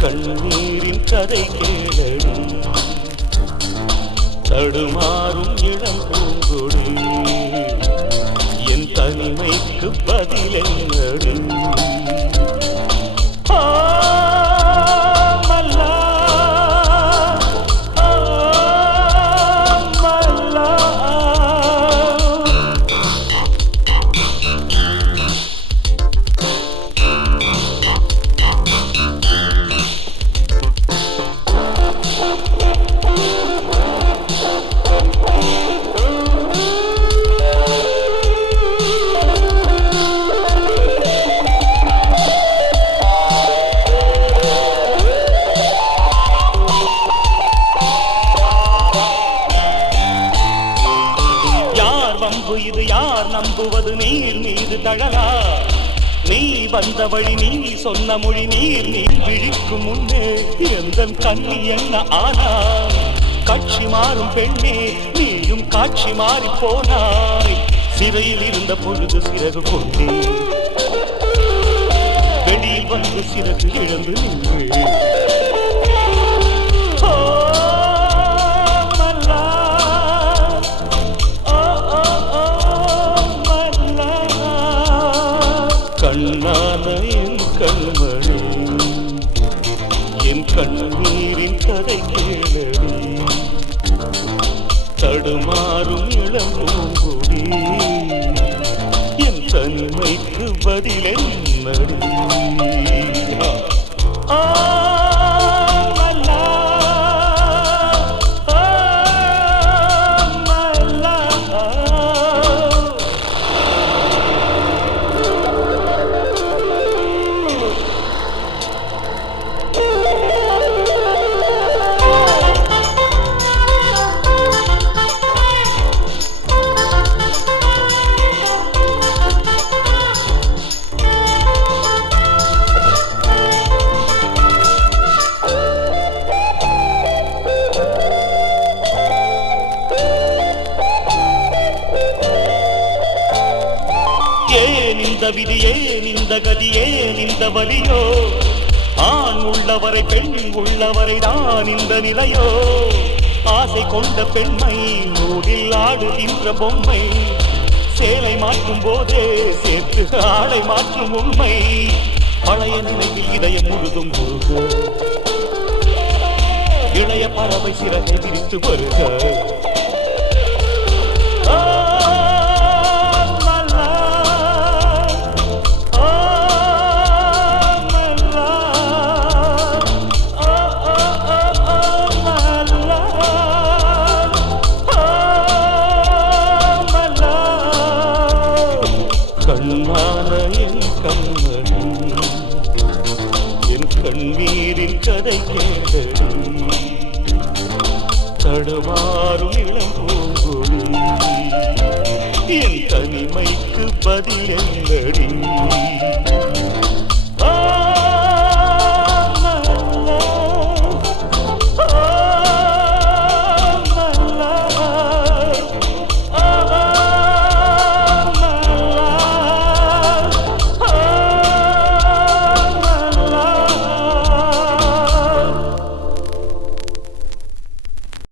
கண்ணீரின் கதை கேளடி தடுமாறும் இளம் பூங்கொடி என் தனிமைக்கு பதில் என்னடி இது யார் நம்புவது நீர் மீது தழலா நீ வந்த வழி நீ சொன்ன மொழி நீர் நீர் விழிக்கும் முன்னே எந்தன் கண்ணி என்ன ஆனா காட்சி மாறும் பெண்ணே நீயும் காட்சி மாறி போனாய் சிறையில் இருந்த பொழுது சிறகு கொண்டே வெளியில் வந்து சிறகு இழந்து நின்று கண்ணான என் கண்மணி என் கண்ணீரின் கதை கேளடி தடுமாறும் இளம் பூங்கொடி என் தனிமைக்கு பதில் என்னடி ஏன் இந்த விதி ஏன் இந்த கதி ஏன் இந்த வலியோ ஆண் உள்ளவரை பெண் உள்ளவரை தான் இந்த நிலையோ ஆசை கொண்ட பெண்மை ஊரில் ஆடுகின்ற பொம்மை சேலை மாற்றும் போதே சேர்த்து ஆடை மாற்றும் உண்மை பழைய நினைவில் இதயம் முழுதும் முழுக இளைய பறவை சிறகை விரித்து வருக கண்ணான என் கண்மணி என் கண்ணீரின் கதை கேளடி தடுமாறும் இளம் பூங்கொடி என் தனிமைக்கு பதில் என்னடி